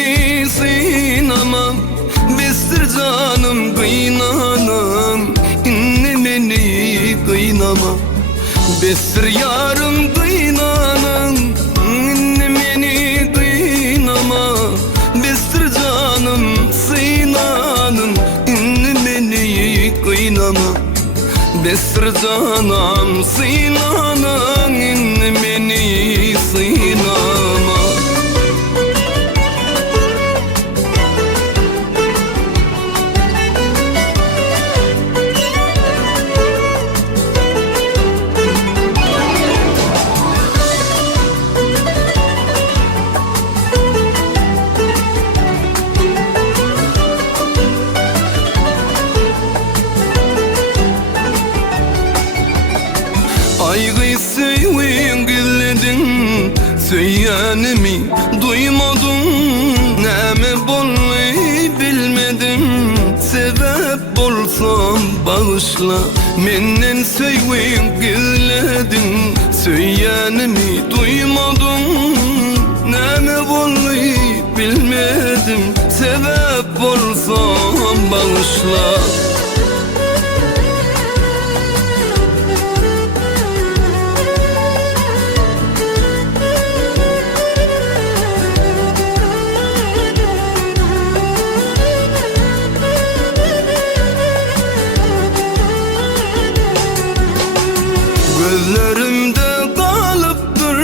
beni sıynama, bestir canım kıynanam. İnne beni kıynama, bestir yarım kıynanam. İnne beni kıynama, bestir canım sıynanam. İnne beni kıynama, bestir canım sıynanam. İnne beni sıynama. Aygı söyleyin gülledin, söylenimi duymadım. Neme bolmayı bilmedim, sebep bolsam bağışla. Menden söyleyin gülledin, söylenimi duymadım. Neme bolmayı bilmedim, sebep bolsam bağışla. Gözlerimde kalıptır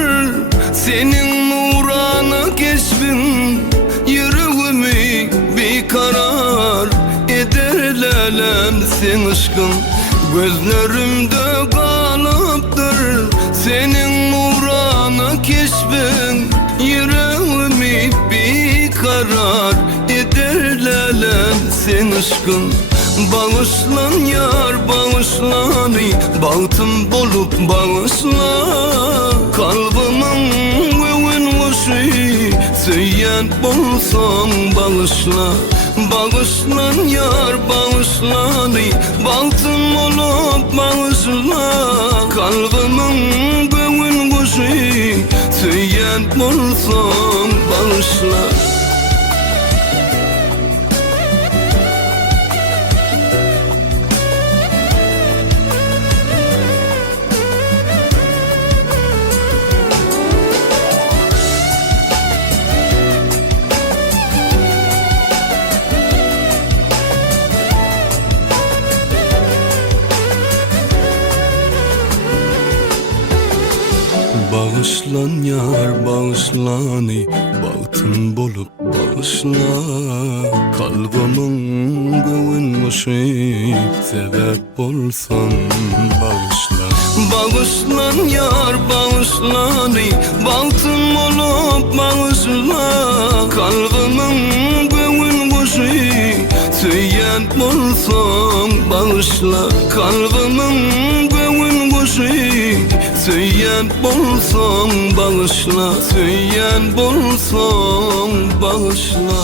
senin nurana keşfin. Yüreğimi bir karar ederlelem sen aşkın. Gözlerimde kalıptır senin nurana keşfin. Yüreğimi bir karar ederlelem sen aşkın. Bağışlan yar bağışlan, bahtım bolup bağışla. Kalbimin güven kuşu söyyen bolsan bağışla. Bağışlan yar bağışlan, bahtım olup bağışla. Kalbimin güven kuşu söyyen bolsan bağışla. Bağışlan yar bağışlan, bahtım bolup bağışla. Kalbimin güvenmişi sebep olsan bağışla. Bağışlan yar bağışlan, bahtım olup bağışla. Kalbimin güvenmişi söyyen olsan bağışla. Kalbimin güvenmişi söyyen bolsan bağışla. Söyyen bolsan bağışla.